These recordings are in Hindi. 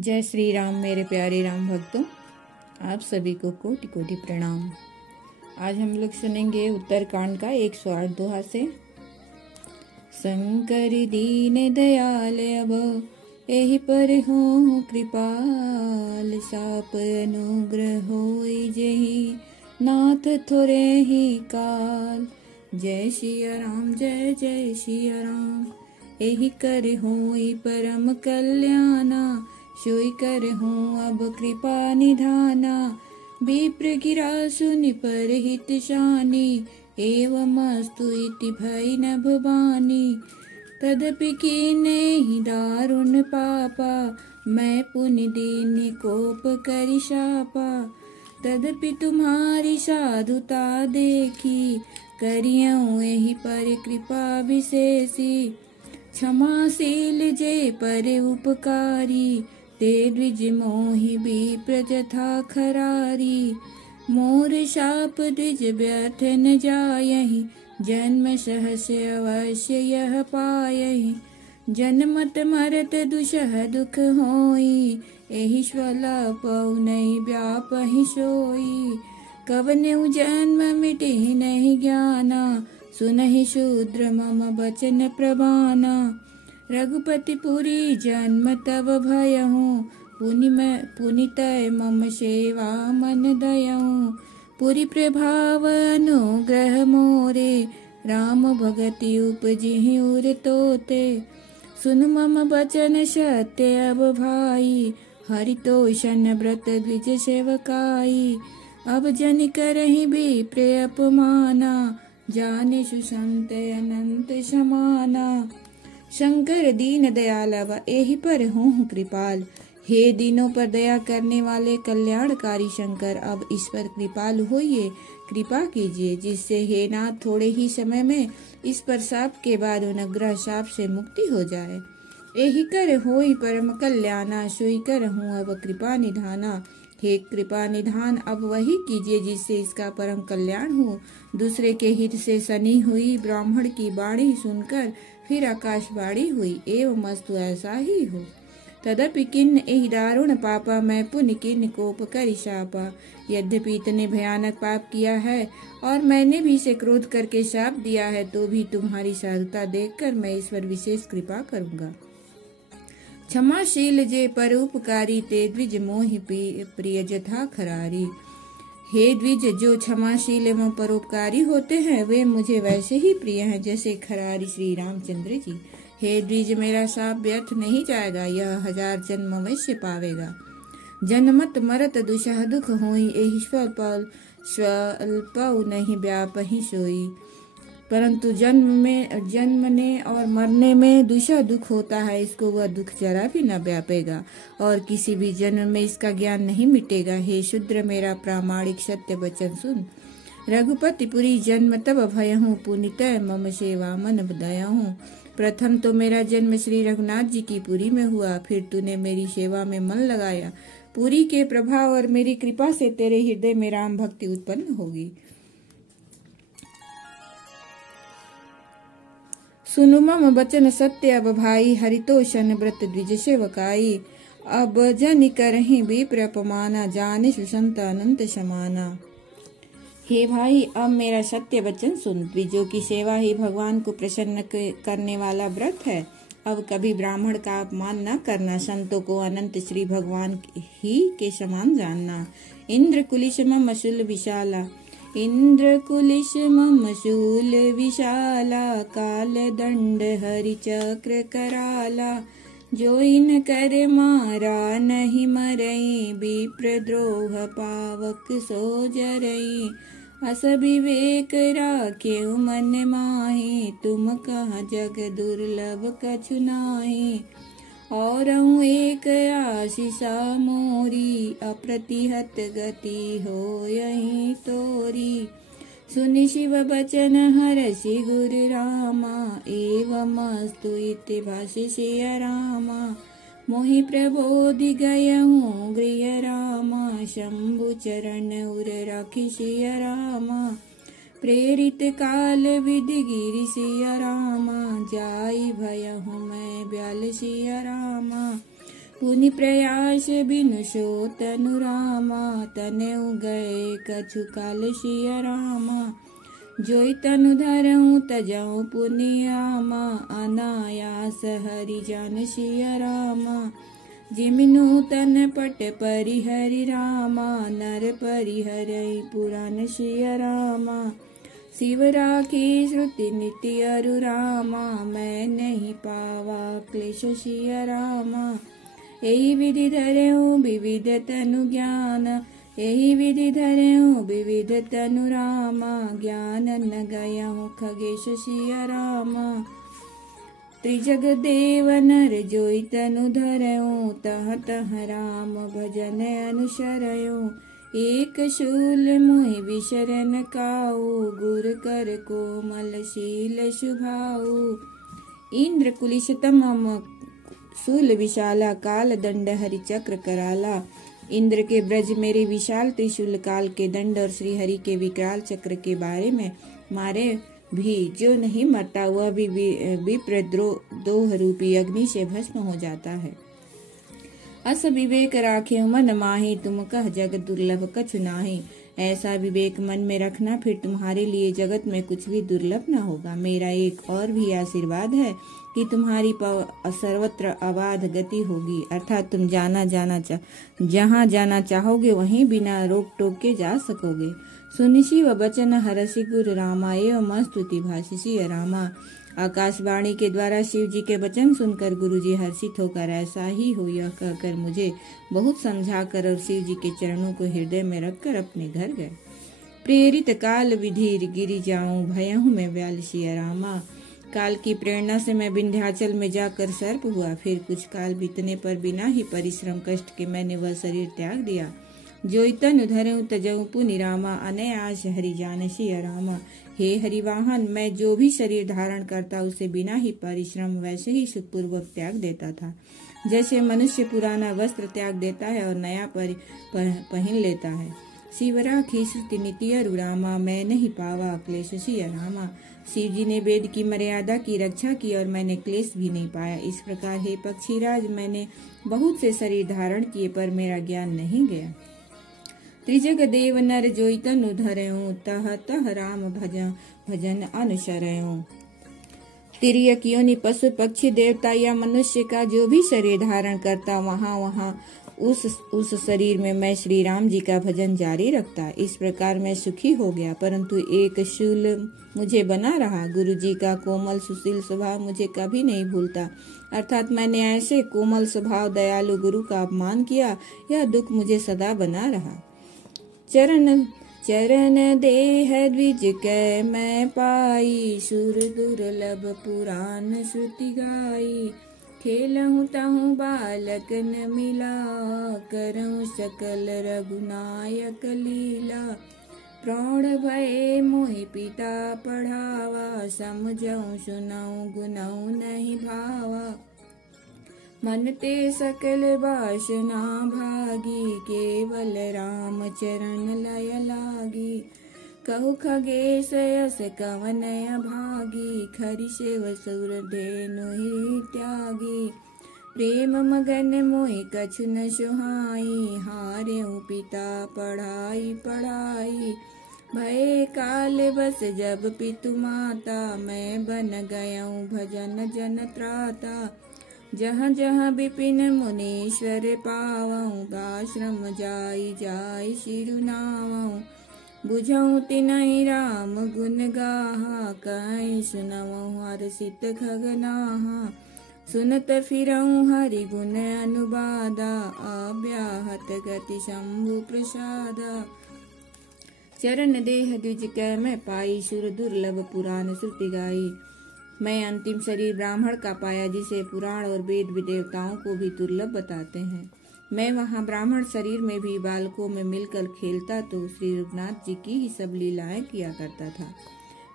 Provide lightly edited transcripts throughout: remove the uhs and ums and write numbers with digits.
जय श्री राम मेरे प्यारे राम भक्तों, आप सभी को कोटि कोटि प्रणाम। आज हम लोग सुनेंगे उत्तरकांड का 108 दोहा से। शंकर दीन दयाल अब एहि पर हो कृपाल, साप अनुग्रह होई जेहि नाथ थोरे ही काल। जय सिया राम जय जय सिया राम, एहि कर होई परम कल्याणा, सोई कर हूँ अब कृपा निधाना। विप्र गिरा सुनि पर हित शानी, एवं अस्तु इति भय न भवानी। तदपि कीन्हे ही दारुण पापा, मैं पुनि दीन कोप करि शापा। तदपि तुम्हारी साधुता देखी, करियऊँ एहि पर कृपा विशेषी। क्षमाशील जे पर उपकारी, ते द्विज मोहि विप्र जथा खरारी। मोर शाप द्विज व्यर्थ न जायहि, जन्म सहस अवश्य यह पायहि। जन्मत मरत दुसह दुख होई, एहि स्वल्पउ नहीं व्यापहि सोई। कवनेउ जन्म मिटहि नहीं ज्ञाना, सुनहि शूद्र मम बचन प्रमाना। रघुपति पुरी जन्म तब भयहूँ, पुनितय मम सेवा मन दयऊँ। पुरी प्रभाव अनुग्रह मोरे, राम भगति उपजिहि उर तोते। सुन मम बचन सत्य अब भाई, हरितोषण व्रत द्विज सेवकाई। अब जन करहि विप्र अपमाना, जाने सुसंत अनंत समाना। शंकर दीन दयाल अब एहि पर हों कृपाल, हे दीनों पर दया करने वाले कल्याणकारी शंकर, अब इस पर कृपाल होइए, कृपा कीजिए, जिससे हे नाथ थोड़े ही समय में इस पर शाप के बाद अनुग्रह शाप से मुक्ति हो जाए। एहि कर होई परम कल्याणा, सोई कर हूँ अब कृपा निधाना। हे कृपा निधान अब वही कीजिए जिससे इसका परम कल्याण हो। दूसरे के हित से सनी हुई ब्राह्मण की बाणी सुनकर फिर आकाशवाणी हुई, एवं अस्तु ऐसा ही हो। तदपि किन्न एहि दारुण पापा, मैं पुण्य किन्न कोप करि शापा। यद्यपि इतने भयानक पाप किया है और मैंने भी इसे क्रोध करके शाप दिया है, तो भी तुम्हारी साधुता देखकर मैं इस पर विशेष कृपा करूंगा। क्षमाशील जे परोपकारी, ते द्विज मोहि प्रिय जथा खरारी। हे द्विज, जो क्षमाशील एवं परोपकारी होते हैं वे मुझे वैसे ही प्रिय हैं जैसे खरारी श्री रामचंद्र जी। हे द्विज, मेरा शाप व्यर्थ नहीं जाएगा, यह 1000 जन्म अवश्य पावेगा। जन्मत मरत दुसह दुख होई, एहि स्वल्पउ नहीं व्यापहि सोई। परंतु जन्मने और मरने में दूसरा दुख होता है, इसको वह दुख जरा भी न व्यापेगा और किसी भी जन्म में इसका ज्ञान नहीं मिटेगा। हे शूद्र, मेरा प्रामाणिक सत्य वचन सुन। रघुपति पुरी जन्म तब भयहूँ, पुनितय मम सेवा मन दयहूँ। प्रथम तो मेरा जन्म श्री रघुनाथ जी की पुरी में हुआ, फिर तूने मेरी सेवा में मन लगाया। पुरी के प्रभाव और मेरी कृपा से तेरे हृदय में राम भक्ति उत्पन्न होगी। सुनु मम बचन सत्य अब भाई, हरितोषण व्रत द्विज सेवकाई। अब जन करहि विप्र अपमाना, जाने सुसंत अनंत समाना। हे भाई, अब मेरा सत्य वचन सुन। द्विजों की सेवा ही भगवान को प्रसन्न करने वाला व्रत है। अब कभी ब्राह्मण का अपमान न करना, संतों को अनंत श्री भगवान ही के समान जानना। इंद्र कुलिश मम शूल विशाला, इंद्र कुलिश मम शूल विशाला। काल दंड हरि चक्र कराला, जो इन कर मारा नहीं मरई। विप्र द्रोह पावक सो जरई, अस विवेक राखेउ मन माहि। तुम कहाँ जग दुर्लभ कछु नाहि, और एक आशीषा मोरी। अप्रतिहत गति हो यही तोरी, सुनि शिव बचन हरषि गुरु रामा। एवं अस्तु इति भाषि सिया रामा, मोहि प्रबोधि गयहूँ गृह रामा। शंभु चरण उर राखि सिया रामा, प्रेरित काल विधि गिरि सिया रामा। जाई भयहूँ मैं ब्याल सिया रामा, पुनि प्रयास बिनु सो तनु रामा, तनउ गए कछु काल सिय रामा। जोई तनु धरऊँ तजऊँ पुनि रामा, अनायास हरि जान सिय रामा। जिमिनु तन पट परिहरि रामा, नर परिहरई पुराण सिय रामा। शिव राखी श्रुति नित्य अरु रामा, मैं नहीं पावा क्लेश सिय रामा। एहि विधि धरऊँ विविध तनु ज्ञान, एहि विधि धरऊँ विविध तनु रामा। ज्ञान न गयऊँ खगेश सिय रामा। त्रिजग देव नर जोई तनु धरऊँ, तह तह राम भजन अनुसरऊँ। एक शूल मोहि विशरण काऊ, गुर कर कोमल शील शुभाऊ। इंद्र कुलिशतम शूल विशाला, काल दंड हरि चक्र कराला। इंद्र के ब्रज मेरे विशाल त्रिशूल, काल के दंड और श्री हरि के विकराल चक्र के बारे में मारे भी जो नहीं मरता, वह भी विप्रद्रोह रूपी अग्नि से भस्म हो जाता है। अस विवेक राखे मन माही, तुम कह जगत दुर्लभ कछु नाही। ऐसा विवेक मन में रखना, फिर तुम्हारे लिए जगत में कुछ भी दुर्लभ न होगा। मेरा एक और भी आशीर्वाद है कि तुम्हारी सर्वत्र अबाध गति होगी, अर्थात तुम जहाँ जाना चाहोगे वहीं बिना रोक टोक के जा सकोगे। सुनि शिव वचन हरषि गुरु रामा, एवं स्तुति भाषिषि रामा। आकाशवाणी के द्वारा शिव जी के वचन सुनकर गुरुजी हर्षित होकर ऐसा ही हो यह कहकर मुझे बहुत समझाकर और शिव जी के चरणों को हृदय में रखकर अपने घर गए। प्रेरित काल विधि गिरि जाऊं, भयहूँ मैं व्याल सिय रामा। काल की प्रेरणा से मैं विंध्याचल में जाकर सर्प हुआ। फिर कुछ काल बीतने पर बिना ही परिश्रम कष्ट के मैंने वह शरीर त्याग दिया। जोई तनु धरऊँ तजऊँ पुनि रामा, अनायास हरि जान सिय रामा। हे हरिवाहन, मैं जो भी शरीर धारण करता उसे बिना ही परिश्रम वैसे ही सुखपूर्वक त्याग देता था, जैसे मनुष्य पुराना वस्त्र त्याग देता है और नया पहन लेता है। शिव राखी श्रुति नित्य अरु रामा, मैं नहीं पावा क्लेश सिय रामा। शिव जी ने वेद की मर्यादा की रक्षा की और मैंने क्लेश भी नहीं पाया। इस प्रकार हे पक्षीराज, मैंने बहुत से शरीर धारण किए पर मेरा ज्ञान नहीं गया। त्रिजग देव नर जोई तनु धरऊँ, तह तह राम भजन अनुसरऊँ। तिर्यक योनि पशु पक्षी देवता या मनुष्य का जो भी शरीर धारण करता, वहाँ उस शरीर में मैं श्री राम जी का भजन जारी रखता। इस प्रकार मैं सुखी हो गया, परंतु एक शूल मुझे बना रहा। गुरु जी का कोमल सुशील स्वभाव मुझे कभी नहीं भूलता, अर्थात मैंने ऐसे कोमल स्वभाव दयालु गुरु का अपमान किया, यह दुख मुझे सदा बना रहा। चरण देह द्विज कै मैं पाई, सुर दुर्लभ पुराण श्रुति गाई। खेलहूँ तहूँ बालक न मिला, करऊँ सकल रघुनायक लीला। प्रौढ़ भये मोहि पिता पढ़ावा, समझऊँ सुनऊँ गुनऊँ नहीं भावा। मन ते सकल वासना भागी, केवल राम चरण लय लागी। कहु खगेश यस कवन अभागी, खरि सेव सुर धेनु ही त्यागी। प्रेम मगन मोहि कछु न सुहाई, हारेऊ पिता पढ़ाई पढ़ाई। भय काल बस जब पितु माता, मैं बन गयऊँ भजन जन त्राता। जहाँ जहाँ विपिन मुनीश्वर पावऊँ, आश्रम जाई जाई सिरुनावऊँ। बुझऊँ तिनहि राम गुण गाहा, कहीं सुनऊँ हर्षित खगनाहा। सुनत फिरऊँ हरि गुण अनुबादा, अव्याहत गति शंभु प्रसादा। चरण देह द्विज कै मैं पाई, सुर दुर्लभ पुराण श्रुति गाई। मैं अंतिम शरीर ब्राह्मण का पाया, जिसे पुराण और वेद देवताओं को भी दुर्लभ बताते हैं। मैं वहाँ ब्राह्मण शरीर में भी बालकों में मिलकर खेलता तो श्री रघुनाथ जी की ही सब लीलाएं किया करता था।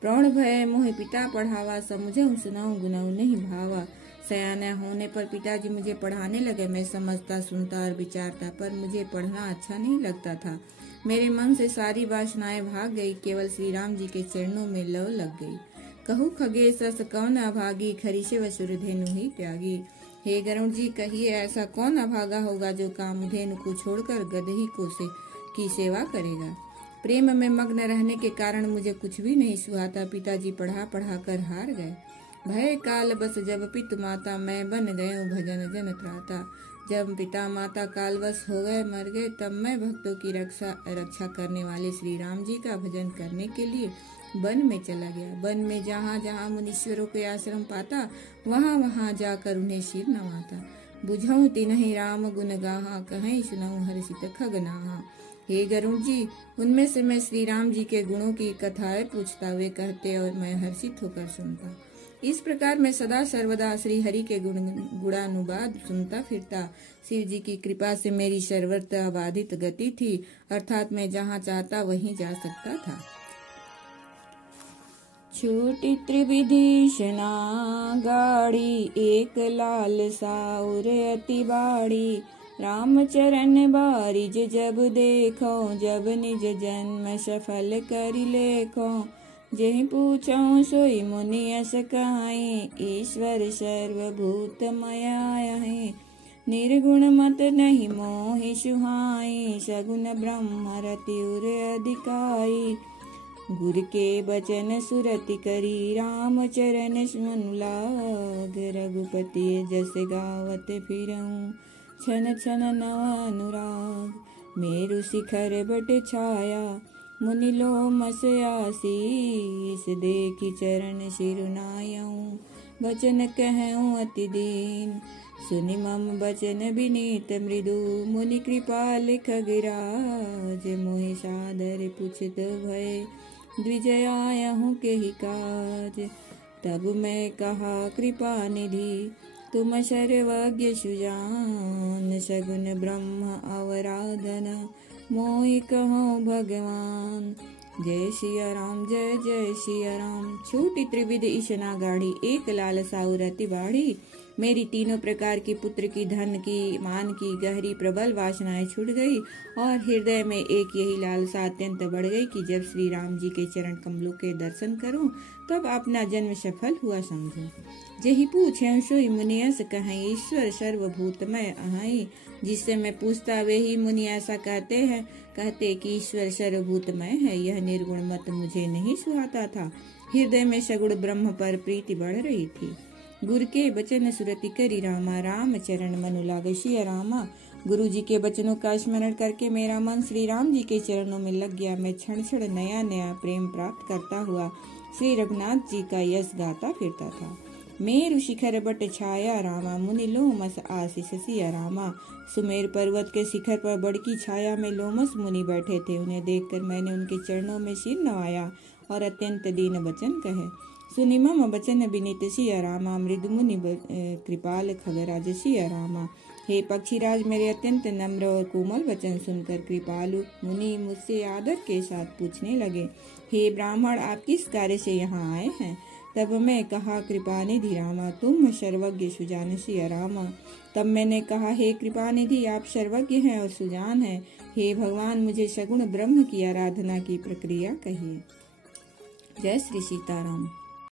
प्रौढ़ भय मोहि पिता पढ़ावा, समझऊँ सुनाऊँ गुनऊँ नहीं भावा। सयाना होने पर पिताजी मुझे पढ़ाने लगे। मैं समझता सुनता और विचारता, पर मुझे पढ़ना अच्छा नहीं लगता था। मेरे मन से सारी वासनाएं भाग गई, केवल श्री राम जी के चरणों में लव लग गई। कहु खगेश कौन अभागी, खरि सेव सुर धेनु ही त्यागी। हे गरुड़ जी, कहिए ऐसा कौन अभागा होगा जो कामधेनु को छोड़कर गदही को की सेवा करेगा। प्रेम में मग्न रहने के कारण मुझे कुछ भी नहीं सुहाता। पिताजी पढ़ा पढ़ा कर हार गए। भय काल बस जब पित माता, मैं बन गए भजन जन त्राता। जब पिता माता कालवश हो गए, मर गए, तब मैं भक्तों की रक्षा करने वाले श्री राम जी का भजन करने के लिए वन में चला गया। वन में जहाँ जहाँ मुनीश्वरों के आश्रम पाता, वहाँ वहाँ जाकर उन्हें सिर नवाता। बुझाऊं तिन्हि राम गुण गाहा, कहीं सुनाऊं हर्षित खगनाहा। हे गरुड़ जी, उनमें से मैं श्री राम जी के गुणों की कथाएं पूछता, वे कहते और मैं हर्षित होकर सुनता। इस प्रकार मैं सदा सर्वदा श्री हरि के गुणानुवाद सुनता फिरता। शिव जी की कृपा से मेरी सर्वत्र अबाधित गति थी, अर्थात मैं जहाँ चाहता वहीं जा सकता था। छोटी त्रिविधीषणा गाड़ी, एक लाल साउर अति बाड़ी। रामचरण बारिज जब देखो, जब निज जन्म सफल करि लेखो। जेहि पूछो सोई मुनि अस कहाई, ईश्वर सर्वभूतमय है। निर्गुण मत नहीं मोहि सुहाई, सगुण ब्रह्म रति उर अधिकारी। गुर के बचन सुरति करी, राम चरण सुन लाग। रघुपति जस गावत फिरऊं, छन छन नव अनुराग। मेरु शिखर बट छाया, मुनि लोमस आसीस। देखि चरण सिरुनायऊं, बचन कहऊं अति दीन। सुनि मम बचन विनीत मृदु, मुनि कृपाल खगराज। मोहि सादर पुछत भय, द्विजयायहूँ केहि काज। तब मैं कहा कृपा निधि, तुम सर्वज्ञ सुजान। सगुन ब्रह्म अवराधना, मोहि कहो भगवान। जय सिया राम, जय जय सिया राम। छोटी त्रिविध ईशना गाड़ी, एक लाल साउर अति बाड़ी। मेरी तीनों प्रकार की पुत्र की, धन की, मान की गहरी प्रबल वासनाएं छूट गई और हृदय में एक यही लालसा अत्यंत बढ़ गई कि जब श्री राम जी के चरण कमलों के दर्शन करूं, तब अपना जन्म सफल हुआ समझो। जेहि पूछे सोई मुनि अस कहाई, ईश्वर सर्वभूतमय अहाई। जिससे मैं पूछता वे ही मुनि ऐसा कहते कि ईश्वर सर्वभूतमय है। यह निर्गुण मत मुझे नहीं सुहाता था। हृदय में सगुण ब्रह्म पर प्रीति बढ़ रही थी। गुरु के बचन सुरति करी रामा, राम चरण मनु लागे सिया रामा। गुरु जी के बचनों का स्मरण करके मेरा मन श्री राम जी के चरणों में लग गया। मैं क्षण क्षण नया नया प्रेम प्राप्त करता हुआ श्री रघुनाथ जी का यश गाता फिरता था। मेरु शिखर बट छाया रामा, मुनि लोमस आशीष सिया रामा। सुमेर पर्वत के शिखर पर बड़की छाया में लोमस मुनि बैठे थे। उन्हें देखकर मैंने उनके चरणों में सिर नवाया और अत्यंत दीन वचन कहे। सुनि मम बचन विनीत सिया रामा, मृदु मुनि कृपाल खगराज सिया रामा। हे पक्षीराज, मेरे अत्यंत नम्र और कोमल वचन सुनकर कृपालु मुनि मुझसे आदर के साथ पूछने लगे, हे ब्राह्मण, आप किस कार्य से यहाँ आए हैं? तब मैं कहा, कृपानिधि रामा, तुम सर्वज्ञ सुजान सिया रामा। तब मैंने कहा, हे कृपानिधि, आप सर्वज्ञ हैं और सुजान हैं। हे भगवान, मुझे सगुण ब्रह्म की आराधना की प्रक्रिया कहिए। जय श्री सीताराम।